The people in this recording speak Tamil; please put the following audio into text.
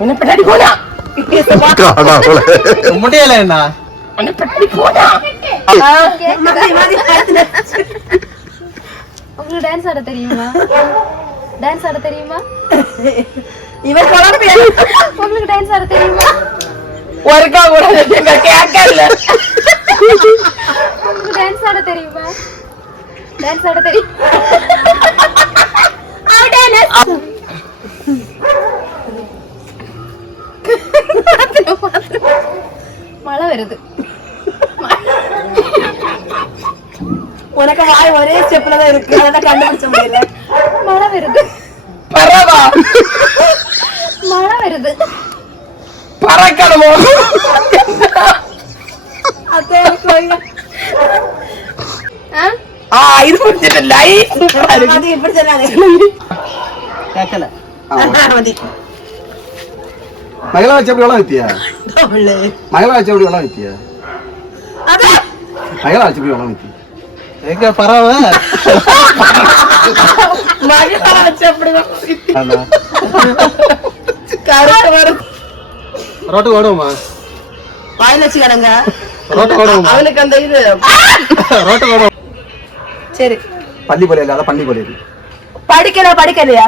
உன்னை பின்னாடி போனா முடியல என்ன உன்னை பின்னாடி போனா. உங்களுக்கு டான்ஸ் ஆட தெரியுமா? டான்ஸ் ஆட தெரியுமா? இவன் குழம்பு உங்களுக்கு டான்ஸ் ஆட தெரியுமா? ஒருக்கா கூட கேட்கல. உங்களுக்கு டான்ஸ் ஆட தெரியுமா? டான்ஸ் ஆட தெரியும். மழை வருது. உனக்கு வாய் ஒரே ஸ்டெப்ல தான் இருக்கு, அதான் கண்டுபிடிச்ச முடியல. மழை வருது. பரவா மழை வருது. பறக்கணுமோ? இது முடிச்சிட்டு இப்படி சொல்லாது. கேட்கல. மகளா வச்சு எப்படி எவ்வளவு வித்தியா? மகளா வச்சு எப்படி எவ்வளவு வித்தியா? மகளா வச்சு எப்படி எவ்வளவு வித்தியா? எங்க பரவ மகளா வச்சு அப்படி ரோட்டு ஓடுவோமா? வாயில வச்சு கிடங்க. ரோட்டு ஓடுவோமா? அவனுக்கு அந்த இது ரோட்டு ஓடுவோம். சரி. பள்ளி போல இல்லாத பள்ளி போல படிக்கலையா?